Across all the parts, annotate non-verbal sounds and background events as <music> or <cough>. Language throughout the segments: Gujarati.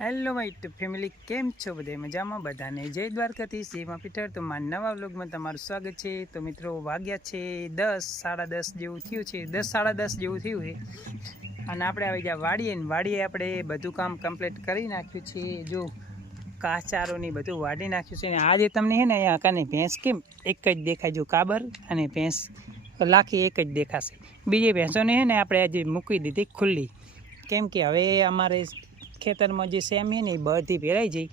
હેલો માય યુટ્યુબ ફેમિલી કેમ છો બધા? મજામાં? બધાને જય દ્વારકાધીશ. જય મા પીઠર તો મારા નવા વ્લોગમાં તમારું સ્વાગત છે. તો મિત્રો, વાગ્યા છે દસ, સાડા દસ જેવું થયું છે. દસ, સાડા દસ જેવું થયું છે. અને આપણે આવી ગયા વાડીએ ને વાડીએ આપણે બધું કામ કમ્પ્લીટ કરી નાખ્યું છે. જો કાચારો ને બધું વાડી નાખ્યું છે. ને આજે તમને છે ને અહીંયા કાને ભેંસ કેમ એક જ દેખાય? જો કાબર અને ભેંસ લાખી એક જ દેખાશે. બીજી ભેંસોને છે ને આપણે આજે મૂકી દીધી ખુલ્લી. કેમ કે હવે અમારે ખેતરમાં જે સેમ છે ને એ બધી પહેરાઈ જઈ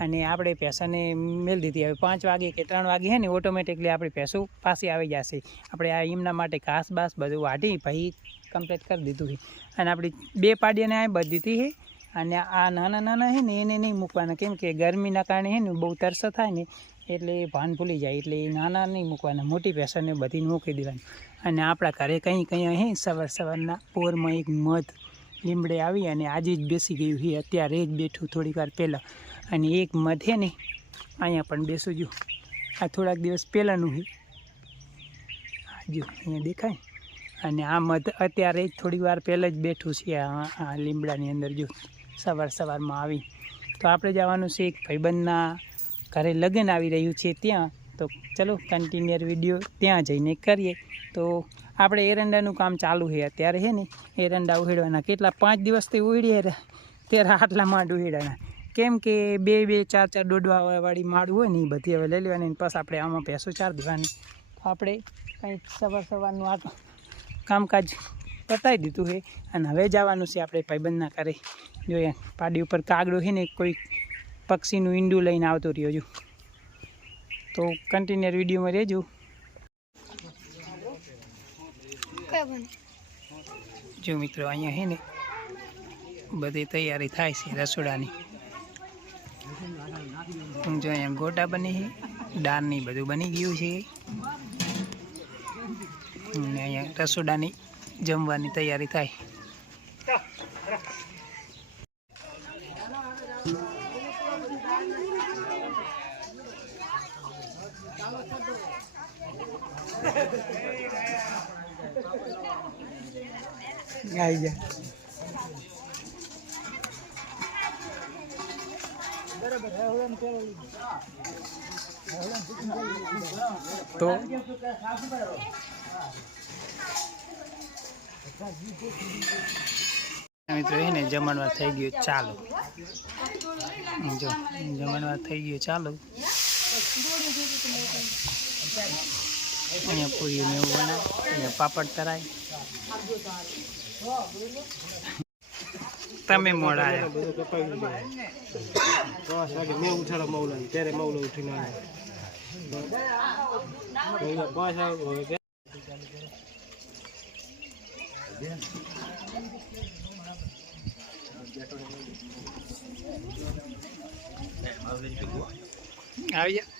અને આપણે પૈસાને મેળ દીધી. હવે પાંચ વાગે કે ત્રણ વાગે છે ને ઓટોમેટિકલી આપણે ભેંસો પાસે આવી જશે. આપણે આ એમના માટે ઘાસ બાસ બધું વાઢી ભાઈ કમ્પ્લીટ કરી દીધું છે. અને આપણી બે પાડીને આ બધી છે. અને આ નાના નાના છે ને એને નહીં મૂકવાના. કેમ કે ગરમીના કારણે છે ને બહુ તરસ થાય ને એટલે ભાન ભૂલી જાય. એટલે એ નાના નહીં મૂકવાના. મોટી ભેંસોને બધી મૂકી દેવાની. અને આપણા ઘરે કંઈ કંઈ અહીં સવાર સવારના પોરમાં એક મધ લીમડે આવી અને આજે જ બેસી ગયું છે અત્યારે જ બેઠું થોડીક વાર પહેલાં. અને એક મધે ને, અહીંયા પણ બેસું જો આ થોડાક દિવસ પહેલાંનું આ જો, અહીંયા દેખાય. અને આ મધ અત્યારે જ થોડી વાર પહેલાં જ બેઠું છે આ આ લીમડાની અંદર જો. સવાર સવારમાં આવી. તો આપણે જવાનું છે એક ભાઈબંધના ઘરે લગ્ન આવી રહ્યું છે ત્યાં. તો ચલો કન્ટિન્યુઅર વીડિયો ત્યાં જઈને કરીએ. તો આપણે એરંડાનું કામ ચાલુ છે અત્યારે છે ને, એરંડા ઉહેડવાના. કેટલા પાંચ દિવસથી ઉહેડીએ ત્યારે આટલા માંડ ઉહેડાના કેમ કે બે બે, ચાર ચાર દોડવાવાળી વાળી માળ હોય ને એ બધી હવે લઈ લેવાની પછી આપણે આમાં ભેંસો ચાર દેવાની. આપણે કંઈક સવાર સવારનું આ કામકાજ પતાવી દીધું છે. અને હવે જવાનું છે આપણે ભાઈબંધના કરે જોઈએ પાડી ઉપર કાગડો છે ને, કોઈ પક્ષીનું ઈંડું લઈને આવતો રહ્યો છું. તો કન્ટિન્યુઅર વિડીયોમાં રહેજો. જો મિત્રો, અહીંયા છે ને બધી તૈયારી થાય છે રસોડાની. જો અહીંયા ગોટા બની છે, દાળની બધું બની ગયું છે. અને અહીંયા રસોડાની જમવાની તૈયારી થાય. આવી જાય તો મિત્રો એ ને જમણવાર થઈ ગયું ચાલો જો જમણવાર થઈ ગયું ચાલો અહીંયા પૂરી ને એવું બનાય અહીંયા પાપડ તરાય. તમે મોડા મેં ઉઠાડો મૌલા ત્યારે મૌલો ઉઠીને આવ્યો પાંચ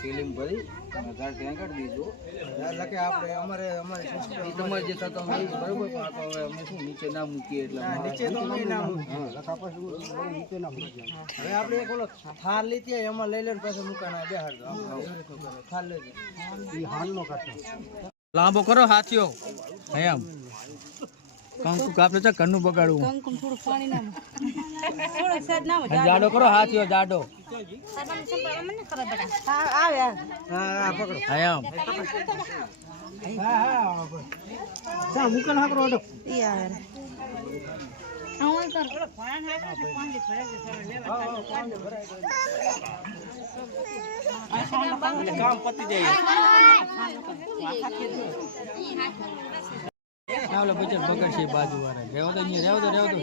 ફિલિંગ ભરી. ઘર દીધું. એટલે કે આપણે અમારે અમારી તમારે જે થતો હોય બરોબર પણ હવે અમે શું નીચે ના મૂકીએ એટલે નીચે તો અમે ના મૂકીએ. નીચે ના મૂકીએ. હવે આપણે એક ઓલો થાર લીધી એમાં લઈ લઈને પાછું મુકાના લાંબો કરો હાથીઓ એમ. કંકુ કાપલે તો ઘરનું બગાડવું. જાડો કરો. હાથીઓ જાડો. હા હા પકડો. એમ. હા હા બસ. ચા મુકાન હાકરો અડો. કામ પતી જાય. ચાલો બચત બગડશે બાજુ વાળા રહેવા તો અહીંયા રેવો તો રહેવા તો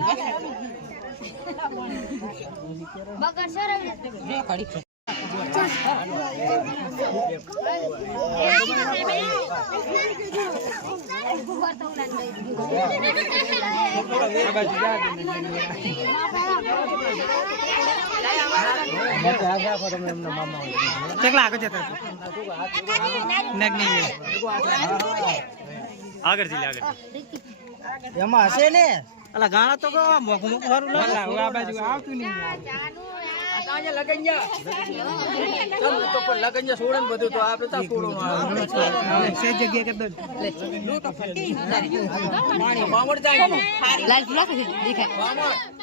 બગડશે રે પડી મામા કેટલા આગળ જતા નગ નહીં આગળ જઈ આગળ એમાં હશે ને? અલા ગાણા તો કહો મોકું મોકું સારું લાગે. આ બાજુ આવતું નહીં લગન છોડે છોડન બધું તો આપણે તા છોડવાનું માં સે જગ્યા કરી દો બામણ જાય લાલ ફુલા દેખાય. બામણ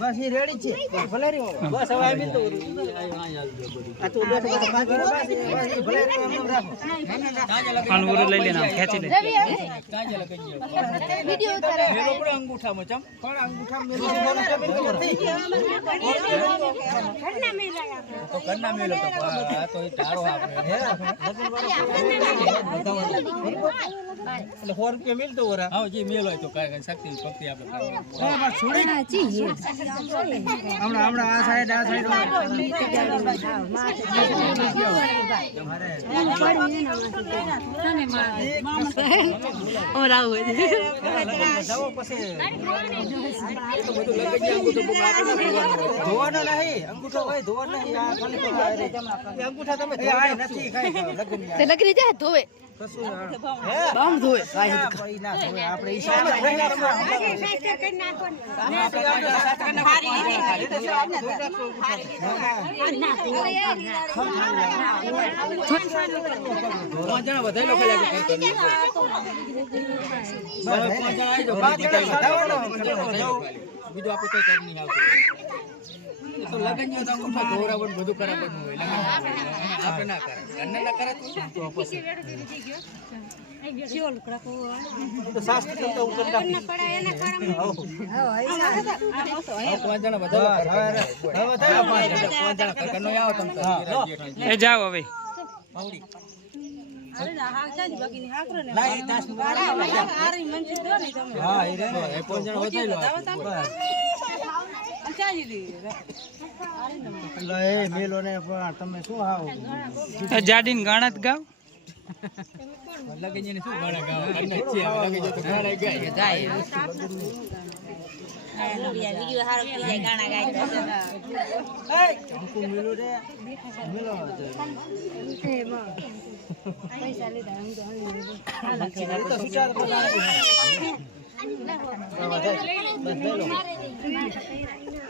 બસ એ રેડી છે. ભલે રહ્યો. બસ હવે આવી તો આ તો બેઠો બેઠો બાકી બસ ભલે આનું ઉરું લઈ લેના ખેંચી લે. કાંઈ જ લગન જાય. મેલો પડે અંગૂઠામાં ચમ. પણ અંગૂઠા મેલી? છે બોલો ઘરના મે લાયા તો. કરના મેલો તો. આ તો તારો આપણે. હે? એટલે સો રૂપિયા મિલતો ઓરા હા જી મેલ હોય તો કાય શક્તિ શક્તિ આપણે કરવાની. હમણાં હમણાં આ સાઈડ આ સાઈડ જાઓ પછી ધોવાનો નહીં અંગૂઠો ભાઈ ધોવાનો નહીં અંગૂઠા તમે ધોવાય નથી લગ્ન જાય ધોવે. બીજું આપણે કઈ કરી નહીં આવતું. તો લગન જેવું તો ધોવડાવવાનું બધું કરાવવાનું હોય લગન આપણે ના કરે ઘરને ના કરે તો પછી. જાઓ હવે. ના, એ દાસ હા, એ રહે. ને. એ પાંચ જણા વધારે લો જાડીને ગાણા જ ગાવ લગીને શું ગાણા ગાવ લગી તો ગાણા ગાય વીડિયો હારો થઈ જાય ગાણા ગાય તો મેલો રે મેલો એ માં પૈસા લીધા હું તો હાલ તો વિચાર ये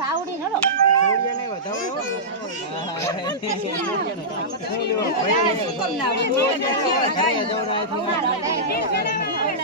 આવે એટલે એના હા. હા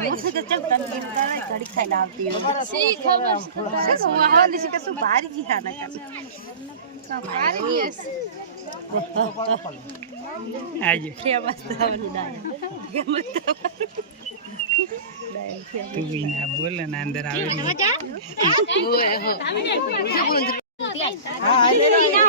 છે. પરણાવો રોય ને માં ઈ બધી બધા ચાલે. આ તો મોટા મોટા વધાવે એ કાકા કાચી પરસ્યો લો ભાઈ પરસ્યો વાંધો નહીં લો આ ગરમી ને હવે આજે. તું બી ના બોલે ને અંદર આવે હા આ લઈ લો.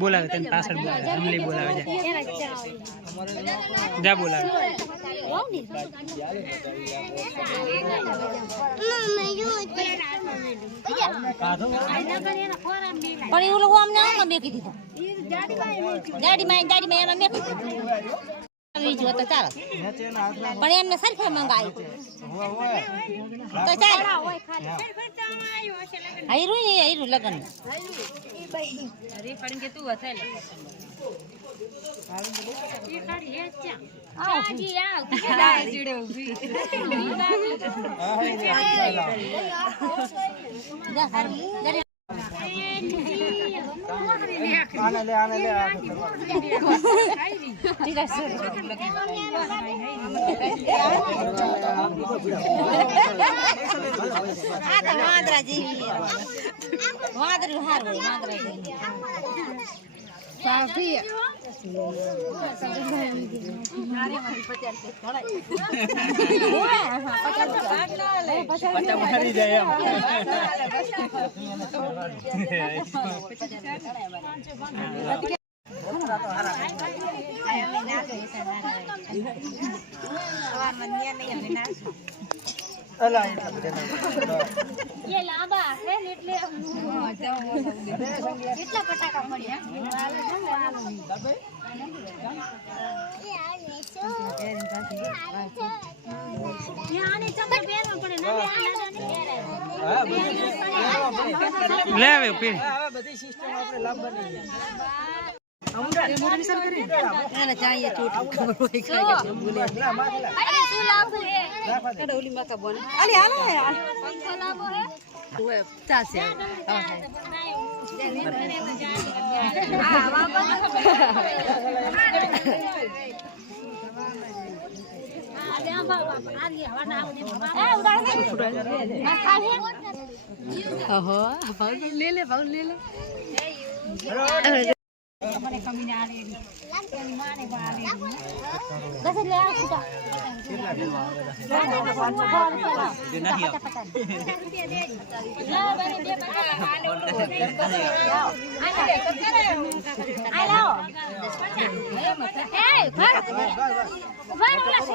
બોલાવે તને પાછળ બોલાવે લઈ બોલાવે જા બોલાવે પણ એવું લોકો અમને મેકી દીધો. ગાડીમાં ગાડીમાં એમાં મેકી દીધો. આવી જો તો ચાલો. પણ એમને સરખે હોય. તો ચાલો. હૈરું ને હૈરું. લગન આને લે આને લે આ આ તો વાંદરા જેવી વાંદરું હારું વાંદરા જેવી. મારી જાય એમ અલા એટલા બધા એ લાંબા હે એટલે કેટલા પટાકા પડ્યા લે આ બધી સિસ્ટમ આપણે લાવવાની છે. લે ચાહીએ ચોટી ખબર હોય કાંઈ કે બોલે લા, માથે લા. રાખવા દે. અલી હાલો યાર ઓય ચાલશે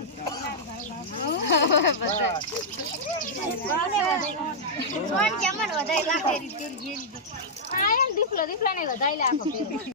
<laughs> પાસે. દીપલો દીપલા ને વધાઈ લે આખો